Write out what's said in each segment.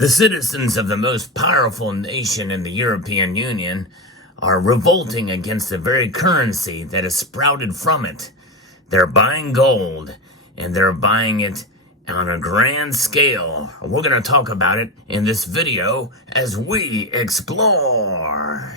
The citizens of the most powerful nation in the European Union are revolting against the very currency that has sprouted from it. They're buying gold, and they're buying it on a grand scale. We're going to talk about it in this video as we explore.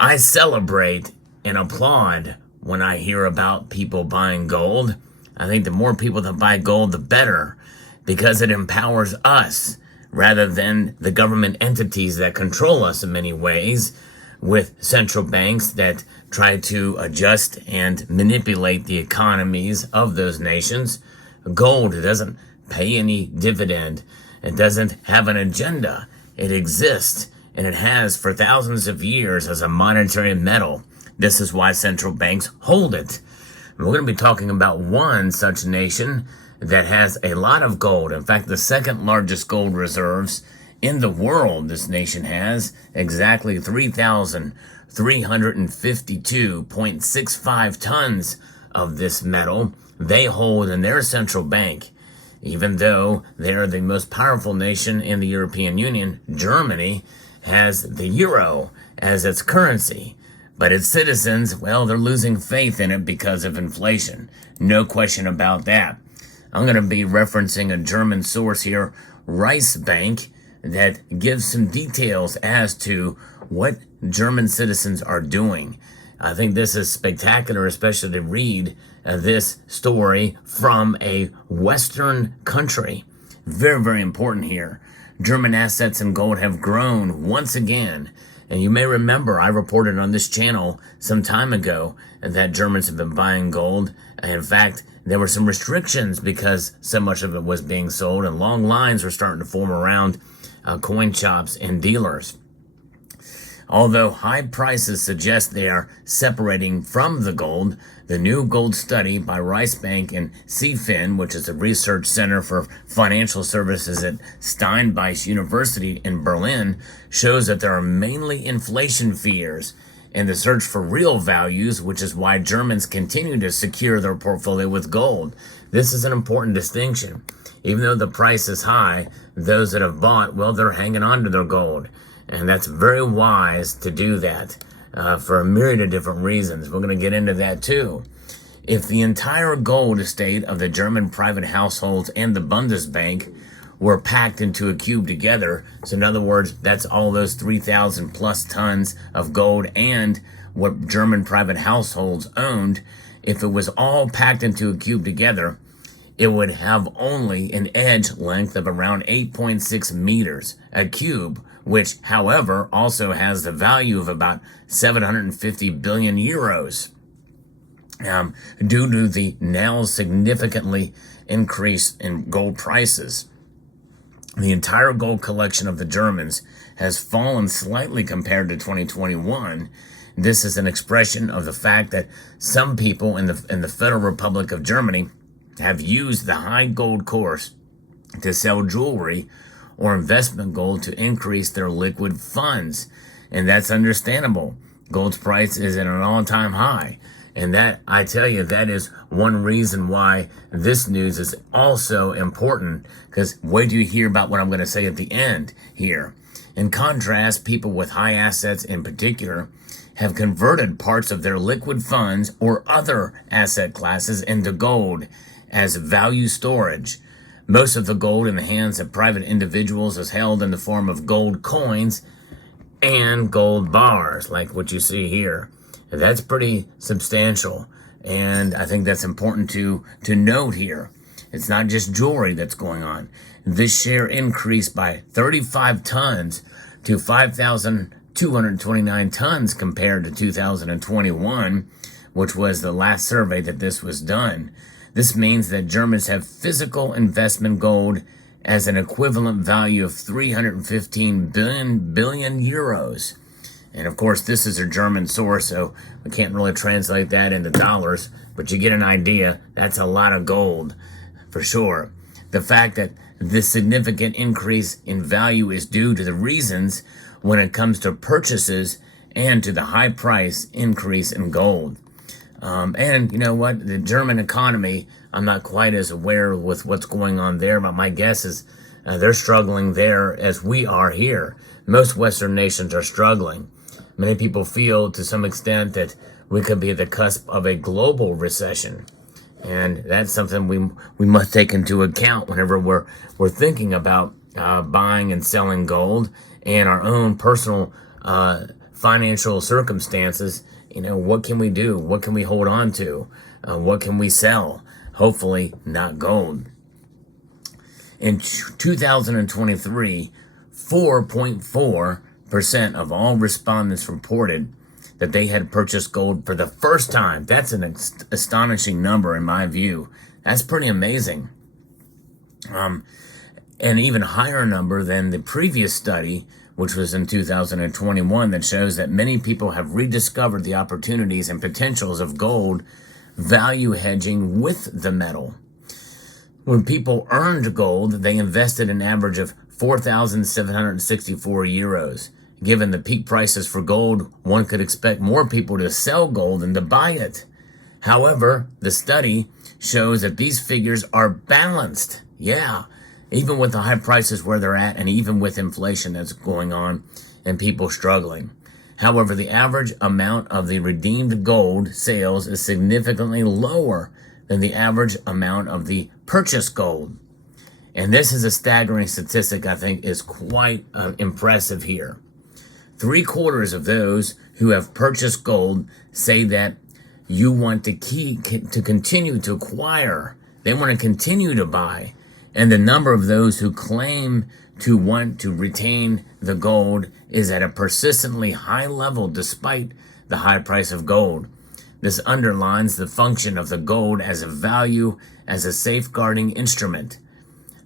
I celebrate and applaud when I hear about people buying gold. I think the more people that buy gold, the better, because it empowers us rather than the government entities that control us in many ways, with central banks that try to adjust and manipulate the economies of those nations. Gold doesn't pay any dividend. It doesn't have an agenda. It exists, and it has for thousands of years as a monetary metal. This is why central banks hold it. And we're going to be talking about one such nation that has a lot of gold. In fact, the second largest gold reserves in the world this nation has, exactly 3,352.65 tons of this metal they hold in their central bank. Even though they're the most powerful nation in the European Union, Germany has the euro as its currency. But its citizens, well, they're losing faith in it because of inflation. No question about that. I'm going to be referencing a German source here, Reichsbank, that gives some details as to what German citizens are doing. I think this is spectacular, especially to read this story from a Western country. Very, very important here. German assets in gold have grown once again. And you may remember I reported on this channel some time ago that Germans have been buying gold. In fact, there were some restrictions because so much of it was being sold, and long lines were starting to form around coin shops and dealers. Although high prices suggest they are separating from the gold, the new gold study by Reichsbank and CFIN, which is a research center for financial services at Steinbeis University in Berlin, shows that there are mainly inflation fears and the search for real values, which is why Germans continue to secure their portfolio with gold. This is an important distinction. Even though the price is high, those that have bought, well, they're hanging on to their gold. And that's very wise to do that for a myriad of different reasons. We're going to get into that too. If the entire gold estate of the German private households and the Bundesbank were packed into a cube together, so in other words, that's all those 3,000 plus tons of gold and what German private households owned, if it was all packed into a cube together, it would have only an edge length of around 8.6 meters, a cube, which, however, also has the value of about 750 billion euros, due to the now significantly increase in gold prices. The entire gold collection of the Germans has fallen slightly compared to 2021. This is an expression of the fact that some people in the Federal Republic of Germany have used the high gold course to sell jewelry or investment gold to increase their liquid funds. And that's understandable. Gold's price is at an all-time high. And that, I tell you, that is one reason why this news is also important, because wait till you hear about what I'm going to say at the end here. In contrast, people with high assets in particular have converted parts of their liquid funds or other asset classes into gold as value storage. Most of the gold in the hands of private individuals is held in the form of gold coins and gold bars, like what you see here. That's pretty substantial, and I think that's important to note here. It's not just jewelry that's going on. This share increased by 35 tons to 5,229 tons compared to 2021, which was the last survey that this was done. This means that Germans have physical investment gold as an equivalent value of 315 billion euros. And of course, this is a German source, so we can't really translate that into dollars, but you get an idea. That's a lot of gold, for sure. The fact that this significant increase in value is due to the reasons when it comes to purchases and to the high price increase in gold. And you know what? The German economy, I'm not quite as aware with what's going on there, but my guess is they're struggling there as we are here. Most Western nations are struggling. Many people feel to some extent that we could be at the cusp of a global recession. And that's something we must take into account whenever we're thinking about buying and selling gold and our own personal financial circumstances. You know, what can we do? What can we hold on to? What can we sell? Hopefully not gold. In 2023, 4.4% of all respondents reported that they had purchased gold for the first time. That's an astonishing number in my view. That's pretty amazing. An even higher number than the previous study, which was in 2021, that shows that many people have rediscovered the opportunities and potentials of gold value hedging with the metal. When people earned gold, they invested an average of 4,764 euros. Given the peak prices for gold, one could expect more people to sell gold than to buy it. However, the study shows that these figures are balanced. Yeah, even with the high prices where they're at, and even with inflation that's going on and people struggling. However, the average amount of the redeemed gold sales is significantly lower than the average amount of the purchased gold. And this is a staggering statistic I think is quite impressive here. 3/4 of those who have purchased gold say that you want to continue to acquire. They want to continue to buy. And the number of those who claim to want to retain the gold is at a persistently high level despite the high price of gold. This underlines the function of the gold as a value, as a safeguarding instrument.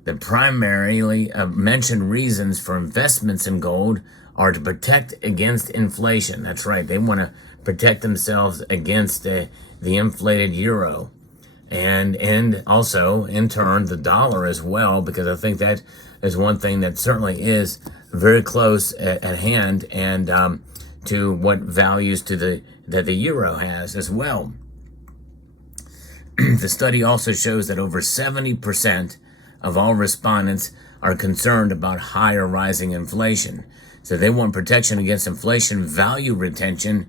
The primarily mentioned reasons for investments in gold are to protect against inflation. That's right. They want to protect themselves against the inflated euro. And also, in turn, the dollar as well, because I think that is one thing that certainly is very close at hand and to what values that the euro has as well. The study also shows that over 70% of all respondents are concerned about higher rising inflation. So they want protection against inflation, value retention,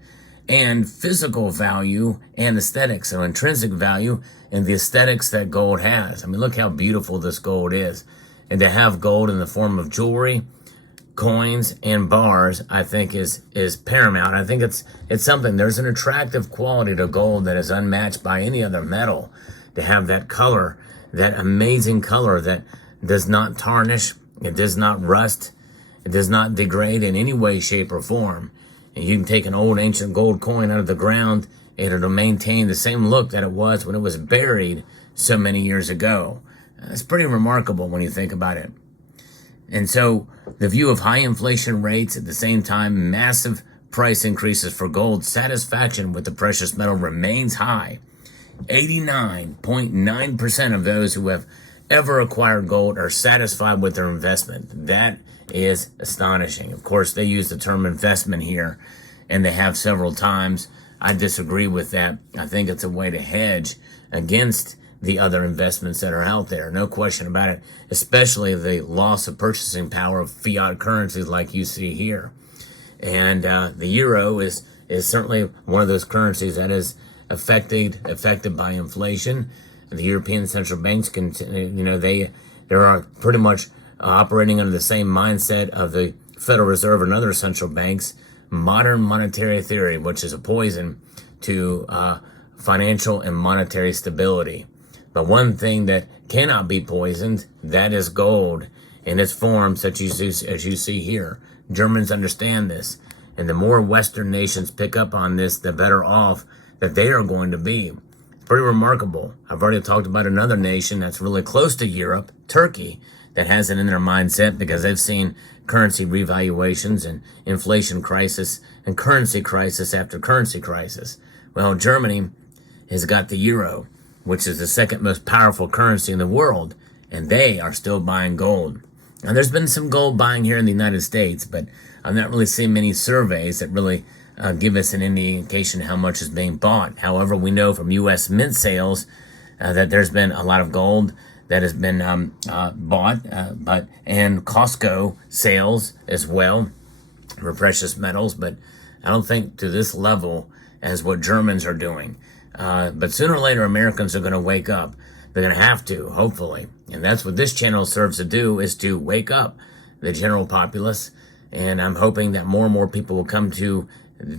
and physical value and aesthetics. So intrinsic value and the aesthetics that gold has. I mean, look how beautiful this gold is. And to have gold in the form of jewelry, coins, and bars, I think is paramount. I think it's something. There's an attractive quality to gold that is unmatched by any other metal. To have that color, that amazing color that does not tarnish, it does not rust, it does not degrade in any way, shape, or form. And you can take an old ancient gold coin out of the ground and it'll maintain the same look that it was when it was buried so many years ago. It's pretty remarkable when you think about it. And so the view of high inflation rates, at the same time massive price increases for gold, satisfaction with the precious metal remains high. 89.9% of those who have ever acquired gold are satisfied with their investment. That is astonishing. Of course, they use the term investment here, and they have several times. I disagree with that. I think it's a way to hedge against the other investments that are out there. No question about it, especially the loss of purchasing power of fiat currencies like you see here. And the euro is certainly one of those currencies that is affected by inflation. The European central banks they are pretty much operating under the same mindset of the Federal Reserve and other central banks, modern monetary theory, which is a poison to financial and monetary stability. But one thing that cannot be poisoned, that is gold in its form, such as you see here. Germans understand this, and the more Western nations pick up on this, the better off that they are going to be. It's pretty remarkable. I've already talked about another nation that's really close to Europe, Turkey, that has it in their mindset because they've seen currency revaluations and inflation crisis and currency crisis after currency crisis. Well, Germany has got the euro, which is the second most powerful currency in the world, and they are still buying gold. Now, there's been some gold buying here in the United States, but I've not really seen many surveys that really give us an indication how much is being bought. However, we know from U.S. Mint sales that there's been a lot of gold that has been bought, and Costco sales as well for precious metals, but I don't think to this level as what Germans are doing. But sooner or later, Americans are going to wake up. They're going to have to, hopefully. And that's what this channel serves to do, is to wake up the general populace. And I'm hoping that more and more people will come to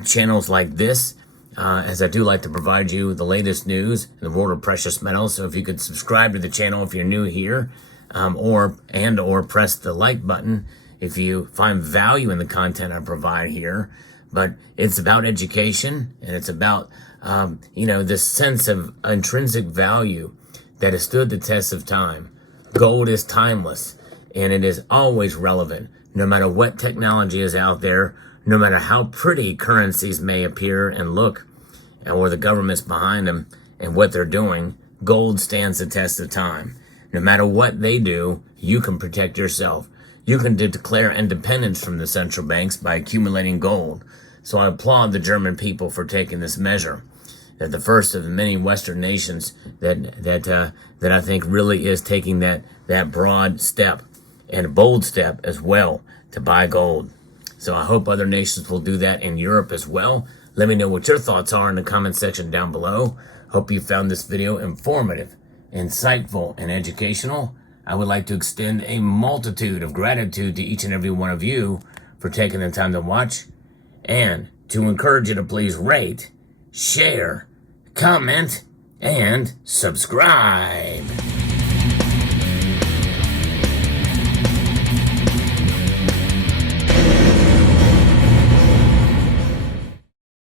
channels like this, as I do like to provide you the latest news in the world of precious metals. So if you could subscribe to the channel if you're new here, or press the like button if you find value in the content I provide here. But it's about education, and it's about this sense of intrinsic value that has stood the test of time. Gold is timeless, and it is always relevant, no matter what technology is out there, no matter how pretty currencies may appear and look, or the government's behind them and what they're doing. Gold stands the test of time. No matter what they do, you can protect yourself. You can declare independence from the central banks by accumulating gold. So I applaud the German people for taking this measure. That the first of the many Western nations that I think really is taking that broad step and a bold step as well to buy gold. So I hope other nations will do that in Europe as well. Let me know what your thoughts are in the comment section down below. Hope you found this video informative, insightful, and educational. I would like to extend a multitude of gratitude to each and every one of you for taking the time to watch, and to encourage you to please rate, share, comment, and subscribe.